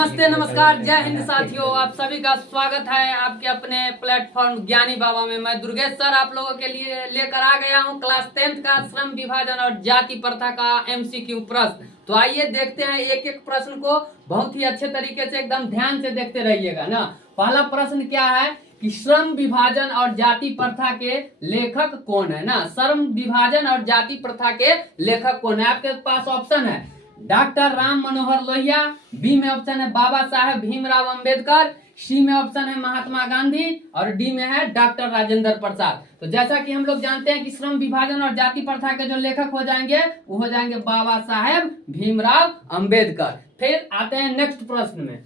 नमस्ते नमस्कार जय हिंद साथियों, आप सभी का स्वागत है आपके अपने प्लेटफॉर्म ज्ञानी बाबा में। मैं दुर्गेश सर आप लोगों के लिए लेकर आ गया हूं क्लास 10th का श्रम विभाजन और जाति प्रथा का MCQ प्रश्न। तो आइए देखते हैं एक एक प्रश्न को बहुत ही अच्छे तरीके से एकदम ध्यान से देखते रहिएगा ना। पहला प्रश्न क्या है कि श्रम विभाजन और जाति प्रथा के लेखक कौन है ना। श्रम विभाजन और जाति प्रथा के लेखक कौन है। आपके पास ऑप्शन है डॉक्टर राम मनोहर लोहिया, बी में ऑप्शन है बाबा साहेब भीमराव अंबेडकर, सी में ऑप्शन है महात्मा गांधी और डी में है डॉक्टर राजेंद्र प्रसाद। तो जैसा कि हम लोग जानते हैं कि श्रम विभाजन और जाति प्रथा के जो लेखक हो जाएंगे वो हो जाएंगे बाबा साहेब भीमराव अंबेडकर। फिर आते हैं नेक्स्ट प्रश्न में।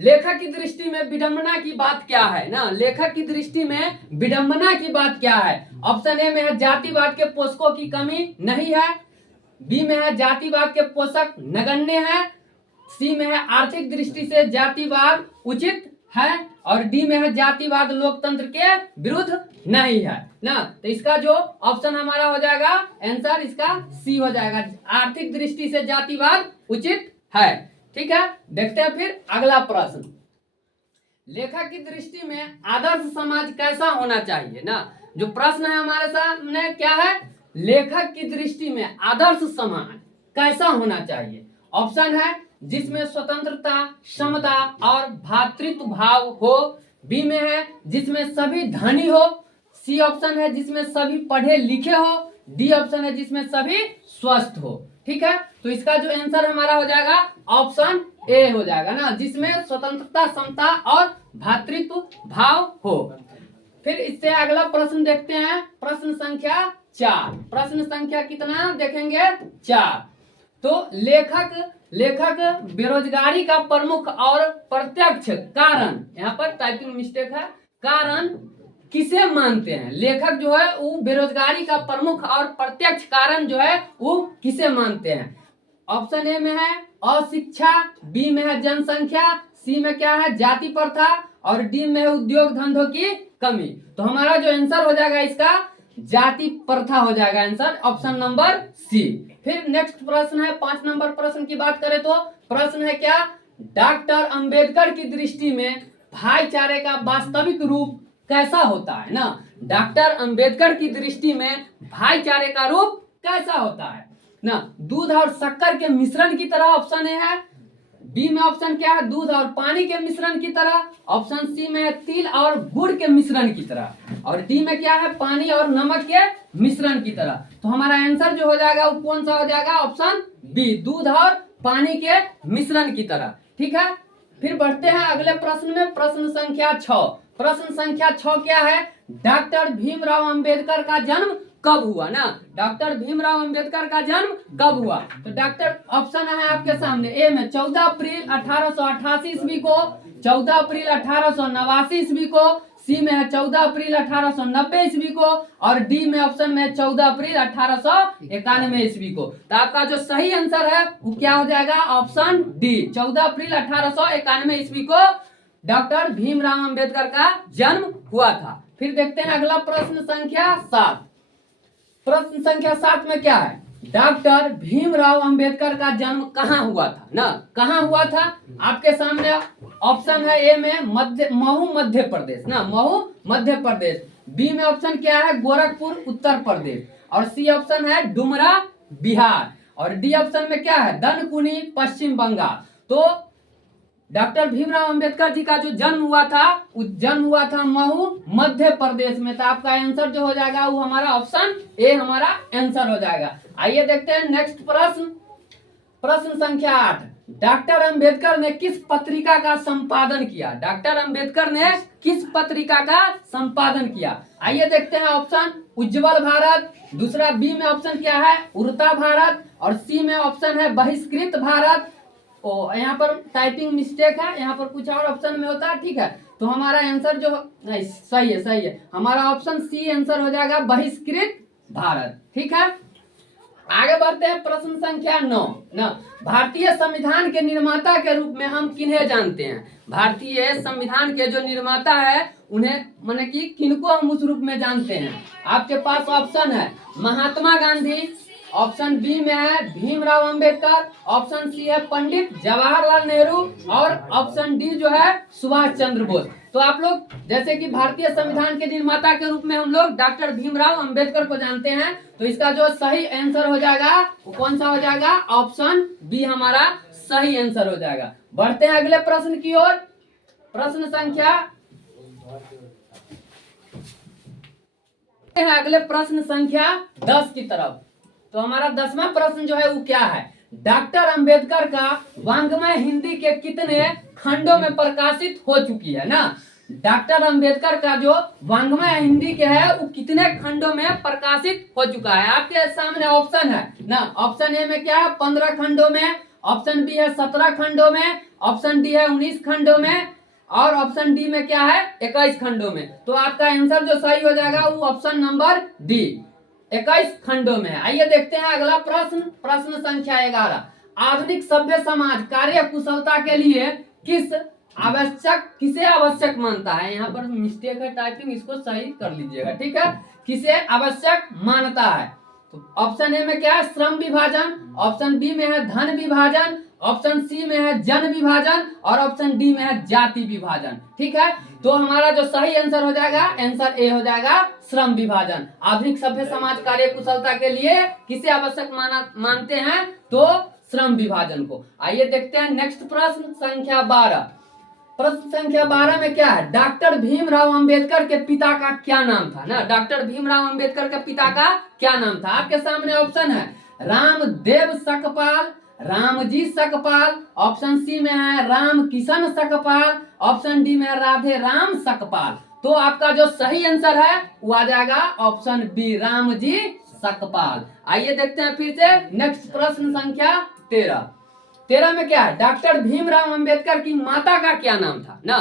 लेखक की दृष्टि में विडंबना की बात क्या है ना। लेखक की दृष्टि में विडंबना की बात क्या है। ऑप्शन ए में है जातिवाद के पोषकों की कमी नहीं है, बी में है जातिवाद के पोषक नगण्य है, सी में है आर्थिक दृष्टि से जातिवाद उचित है और डी में है जातिवाद लोकतंत्र के विरुद्ध नहीं है ना। तो इसका जो ऑप्शन हमारा हो जाएगा आंसर इसका सी हो जाएगा, आर्थिक दृष्टि से जातिवाद उचित है। ठीक है, देखते हैं फिर अगला प्रश्न। लेखक की दृष्टि में आदर्श समाज कैसा होना चाहिए ना। जो प्रश्न है हमारे सामने क्या है, लेखक की दृष्टि में आदर्श समाज कैसा होना चाहिए। ऑप्शन है जिसमें स्वतंत्रता, समता और भातृत्व भाव हो, बी में है जिसमें सभी धनी हो, सी ऑप्शन है जिसमें सभी पढ़े लिखे हो, डी ऑप्शन है जिसमें सभी स्वस्थ हो। ठीक है, तो इसका जो आंसर हमारा हो जाएगा ऑप्शन ए हो जाएगा ना, जिसमें स्वतंत्रता, समता और भातृत्व भाव हो। फिर इससे अगला प्रश्न देखते हैं, प्रश्न संख्या 4। प्रश्न संख्या कितना देखेंगे 4। तो लेखक बेरोजगारी का प्रमुख और प्रत्यक्ष कारण, यहाँ पर टाइपिंग मिस्टेक है, कारण किसे मानते हैं। लेखक जो है वो बेरोजगारी का प्रमुख और प्रत्यक्ष कारण जो है वो किसे मानते हैं। ऑप्शन ए में है अशिक्षा, बी में है जनसंख्या, सी में क्या है जाति प्रथा और डी में है उद्योग धंधों की कमी। तो हमारा जो आंसर हो जाएगा इसका जाति प्रथा हो जाएगा आंसर, ऑप्शन नंबर सी। फिर नेक्स्ट प्रश्न है 5 नंबर प्रश्न की बात करें तो प्रश्न है क्या, डॉक्टर अंबेडकर की दृष्टि में भाईचारे का वास्तविक रूप कैसा होता है ना। डॉक्टर अंबेडकर की दृष्टि में भाईचारे का रूप कैसा होता है ना। दूध और शक्कर के मिश्रण की तरह ऑप्शन ए है, बी में ऑप्शन क्या है दूध और पानी के मिश्रण की तरह, ऑप्शन सी में है तिल और गुड़ के मिश्रण की तरह और डी में क्या है पानी और नमक के मिश्रण की तरह। तो हमारा आंसर जो हो जाएगा वो कौन सा हो जाएगा, ऑप्शन बी, दूध और पानी के मिश्रण की तरह। ठीक है, फिर बढ़ते हैं अगले प्रश्न में, प्रश्न संख्या 6। प्रश्न संख्या 6 क्या है, डॉक्टर भीमराव अंबेडकर का जन्म कब हुआ ना। डॉक्टर भीमराव अंबेडकर का जन्म कब हुआ। तो डॉक्टर ऑप्शन है आपके सामने, ए में 14 अप्रैल 1888 ईस्वी को, 14 अप्रैल 1889 ईस्वी को, सी में है 14 अप्रैल 1890 ईस्वी को और डी में ऑप्शन में 14 अप्रैल 1891 ईस्वी को। तो आपका जो सही आंसर है वो क्या हो जाएगा, ऑप्शन डी, 14 अप्रैल 1891 ईस्वी को डॉक्टर भीमराव अंबेडकर का जन्म हुआ था। फिर देखते हैं अगला प्रश्न संख्या 7। प्रश्न संख्या 7 में क्या है, डॉक्टर भीमराव अंबेडकर का जन्म कहाँ हुआ था ना। कहाँ हुआ था आपके सामने ऑप्शन है ए में महू मध्य प्रदेश ना, महू मध्य प्रदेश, बी में ऑप्शन क्या है गोरखपुर उत्तर प्रदेश और सी ऑप्शन है डुमरा बिहार और डी ऑप्शन में क्या है दनकुनी पश्चिम बंगाल। तो डॉक्टर भीमराव अंबेडकर जी का जो जन्म हुआ था वो जन्म हुआ था महू मध्य प्रदेश में। तो आपका आंसर जो हो जाएगा वो हमारा ऑप्शन ए हमारा आंसर हो जाएगा। आइए देखते हैं नेक्स्ट प्रश्न, प्रश्न संख्या 8। डॉक्टर अंबेडकर ने किस पत्रिका का संपादन किया। डॉक्टर अंबेडकर ने किस पत्रिका का संपादन किया। आइए देखते हैं ऑप्शन उज्जवल भारत, दूसरा बी में ऑप्शन क्या है उड़ता भारत और सी में ऑप्शन है बहिष्कृत भारत। ओ यहाँ पर टाइपिंग मिस्टेक है, यहाँ पर कुछ और ऑप्शन में होता है। ठीक है, तो हमारा आंसर जो नहीं सही है, हमारा ऑप्शन सी आंसर हो जाएगा बहिष्कृत भारत। ठीक है, आगे बढ़ते हैं प्रश्न संख्या 9 ना। भारतीय संविधान के निर्माता के रूप में हम किन्हें जानते हैं। भारतीय संविधान के जो निर्माता है उन्हें माने कि किनको हम उस रूप में जानते हैं। आपके पास ऑप्शन है महात्मा गांधी, ऑप्शन बी में है भीमराव अंबेडकर, ऑप्शन सी है पंडित जवाहरलाल नेहरू और ऑप्शन डी जो है सुभाष चंद्र बोस। तो आप लोग जैसे कि भारतीय संविधान के निर्माता के रूप में हम लोग डॉक्टर भीमराव अंबेडकर को जानते हैं, तो इसका जो सही आंसर हो जाएगा वो कौन सा हो जाएगा, ऑप्शन बी हमारा सही आंसर हो जाएगा। बढ़ते हैं अगले प्रश्न की ओर। प्रश्न संख्या अगले प्रश्न संख्या 10 की तरफ। तो हमारा 10वां प्रश्न जो है वो क्या है, डॉक्टर अंबेडकर का वाङ्मय हिंदी के कितने खंडों में प्रकाशित हो चुकी है ना। डॉक्टर अंबेडकर का जो वाङ्मय हिंदी के है वो कितने खंडों में प्रकाशित हो चुका है। आपके सामने ऑप्शन है ना, ऑप्शन ए में क्या है 15 खंडों में, ऑप्शन बी है 17 खंडों में, ऑप्शन डी है 19 खंडों में और ऑप्शन डी में क्या है 21 खंडों में। तो आपका आंसर जो सही हो जाएगा वो ऑप्शन नंबर डी 21 खंडों में है। आइए देखते हैं अगला प्रश्न, प्रश्न संख्या 11। आधुनिक सभ्य समाज कार्य कुशलता के लिए किसे आवश्यक मानता है। यहाँ पर मिस्टेक है टाइपिंग, इसको सही कर लीजिएगा, ठीक है। किसे आवश्यक मानता है, तो ऑप्शन ए में क्या है श्रम विभाजन, ऑप्शन बी में है धन विभाजन, ऑप्शन सी में है जन विभाजन और ऑप्शन डी में है जाति विभाजन, ठीक है। तो हमारा जो सही आंसर हो जाएगा, आंसर ए हो जाएगा श्रम विभाजन। आधुनिक सभ्य समाज कार्य कुशलता के लिए किसे आवश्यक मानते हैं, तो श्रम विभाजन को। आइए देखते हैं नेक्स्ट प्रश्न संख्या 12। प्रश्न संख्या 12 में क्या है, डॉक्टर भीमराव अंबेडकर के पिता का क्या नाम था ना। डॉक्टर भीमराव अंबेडकर के पिता का क्या नाम था। आपके सामने ऑप्शन है रामदेव सकपाल, रामजी सकपाल, ऑप्शन सी में है राम किशन सकपाल, ऑप्शन डी में है राधे राम सकपाल। तो आपका जो सही आंसर है वो आ जाएगा ऑप्शन बी रामजी सकपाल। आइए देखते हैं फिर से नेक्स्ट प्रश्न संख्या 13 में क्या है, डॉक्टर भीमराव अंबेडकर की माता का क्या नाम था ना।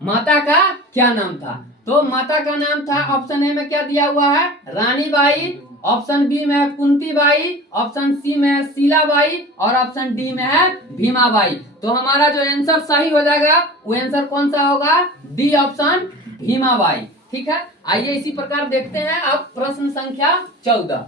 माता का क्या नाम था, तो माता का नाम था ऑप्शन ए में क्या दिया हुआ है रानी बाई, ऑप्शन बी में है कुंती बाई, ऑप्शन सी में है शीलाबाई और ऑप्शन डी में है भीमाबाई। तो हमारा जो आंसर सही हो जाएगा वो आंसर कौन सा होगा, डी ऑप्शन भीमाबाई, ठीक है। आइए इसी प्रकार देखते हैं अब प्रश्न संख्या 14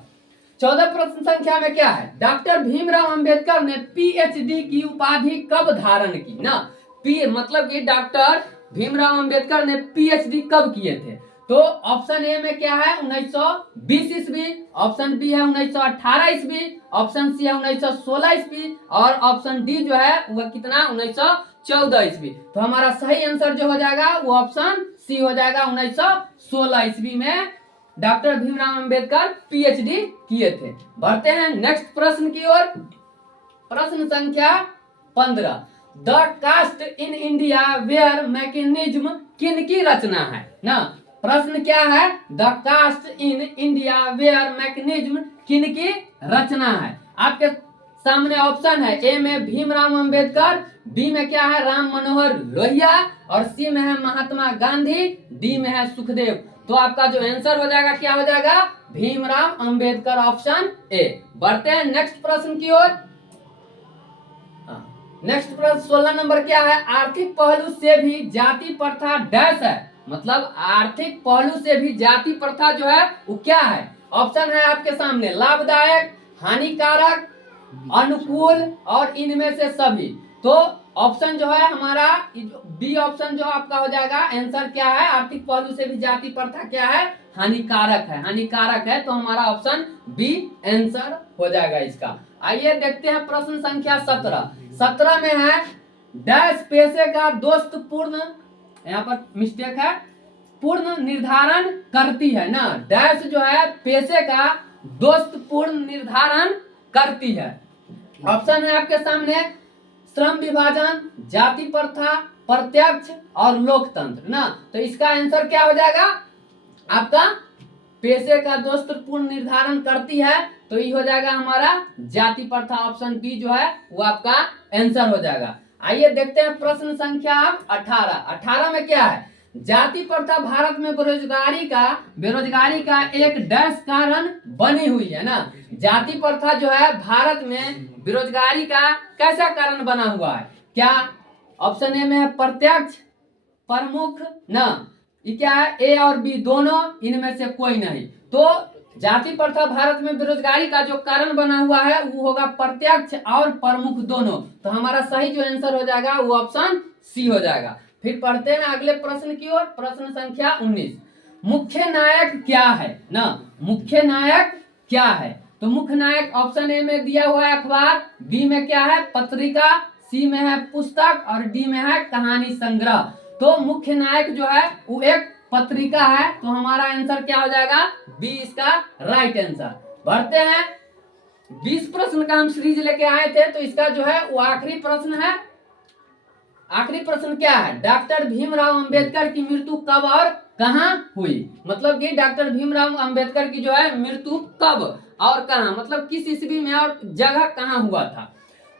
प्रश्न संख्या में क्या है, डॉक्टर भीमराव अंबेडकर ने पीएचडी की उपाधि कब धारण की ना। पी मतलब कि डॉक्टर भीमराव अंबेडकर ने पीएचडी कब किए थे। तो ऑप्शन ए में क्या है 1920 ईस्वी, ऑप्शन बी है 1918 ईस्वी, ऑप्शन सी है 1916 ईस्वी और ऑप्शन डी जो है वह कितना 1914 ईस्वी। तो हमारा सही आंसर जो हो जाएगा वो ऑप्शन सी हो जाएगा 1916 ईस्वी में डॉक्टर भीमराव अंबेडकर पीएचडी किए थे। बढ़ते हैं नेक्स्ट प्रश्न की ओर। प्रश्न संख्या 15, the caste in India where mechanism किन की रचना है ना। प्रश्न क्या है, the caste in India where mechanism किन की रचना है। आपके सामने ऑप्शन है ए में भीमराव अंबेडकर, बी में क्या है राम मनोहर लोहिया और सी में है महात्मा गांधी, डी में है सुखदेव। तो आपका जो आंसर हो जाएगा क्या हो जाएगा, भीमराव अंबेडकर ऑप्शन ए। बढ़ते हैं नेक्स्ट प्रश्न की ओर। नेक्स्ट प्रश्न 16 नंबर क्या है, आर्थिक पहलू से भी जाति प्रथा डैश है। मतलब आर्थिक पहलू से भी जाति प्रथा जो है वो क्या है। ऑप्शन है आपके सामने लाभदायक, हानिकारक, अनुकूल और इनमें से सभी। तो ऑप्शन जो है हमारा बी ऑप्शन जो आपका हो जाएगा, आंसर क्या है आर्थिक पहलू से भी जाति प्रथा क्या है हानिकारक है, हानिकारक है। तो हमारा ऑप्शन बी आंसर हो जाएगा इसका। आइए देखते हैं प्रश्न संख्या 17 में है डैश पेशे का दोस्त पूर्ण, यहाँ पर मिस्टेक है, पूर्ण निर्धारण करती है ना। डैश जो है पेशे का दोस्त पूर्ण निर्धारण करती है। ऑप्शन है आपके सामने श्रम विभाजन, जाति प्रथा, प्रत्यक्ष और लोकतंत्र ना। तो इसका आंसर क्या हो जाएगा आपका, पेशे का दोस्त पूर्ण निर्धारण करती है। तो ये हो जाएगा हमारा जाति प्रथा, ऑप्शन बी जो है वो आपका आंसर हो जाएगा। आइए देखते हैं प्रश्न संख्या 18 में क्या है, जाति प्रथा भारत में बेरोजगारी का एक डैश कारण बनी हुई है ना। जाति प्रथा जो है भारत में बेरोजगारी का कैसा कारण बना हुआ है। क्या ऑप्शन ए में है प्रत्यक्ष, प्रमुख ना, ये क्या है ए और बी दोनों, इनमें से कोई नहीं। तो जाति प्रथा भारत में बेरोजगारी का जो कारण बना हुआ है वो होगा प्रत्यक्ष और प्रमुख दोनों। तो हमारा सही जो आंसर हो जाएगा वो ऑप्शन सी हो जाएगा। फिर पढ़ते हैं अगले प्रश्न की ओर, प्रश्न संख्या 19। मुख्य नायक क्या है ना, मुख्य नायक क्या है? तो मुख्य नायक ऑप्शन ए में दिया हुआ है अखबार, बी में क्या है पत्रिका, सी में है पुस्तक और डी में है कहानी संग्रह। तो मुख्य नायक जो है वो एक पत्रिका है। तो हमारा आंसर क्या हो जाएगा, बी इसका राइट आंसर। बढ़ते हैं, 20 प्रश्न का हम सीरीज लेके आए थे, तो इसका जो है वो आखिरी प्रश्न है। आखिरी प्रश्न क्या है, डॉक्टर भीमराव अंबेडकर की मृत्यु कब और कहां हुई? मतलब कि डॉक्टर भीमराव अंबेडकर की जो है मृत्यु कब और कहां, मतलब किस ईस्वी में और जगह कहां हुआ था?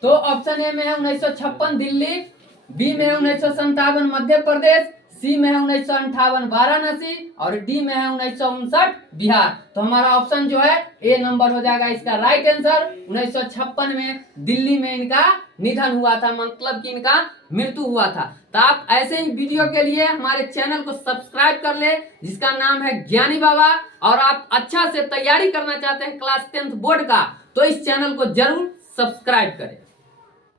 तो ऑप्शन ए में है 1956 दिल्ली, बी में है 1957 मध्य प्रदेश, सी में है 1958 वाराणसी और डी में है 1959 बिहार। तो हमारा ऑप्शन जो है ए नंबर हो जाएगा इसका राइट आंसर। 1956 में दिल्ली में इनका निधन हुआ था, मतलब कि इनका मृत्यु हुआ था। तो आप ऐसे ही वीडियो के लिए हमारे चैनल को सब्सक्राइब कर ले, जिसका नाम है ज्ञानी बाबा। और आप अच्छा से तैयारी करना चाहते हैं क्लास 10th बोर्ड का, तो इस चैनल को जरूर सब्सक्राइब करें।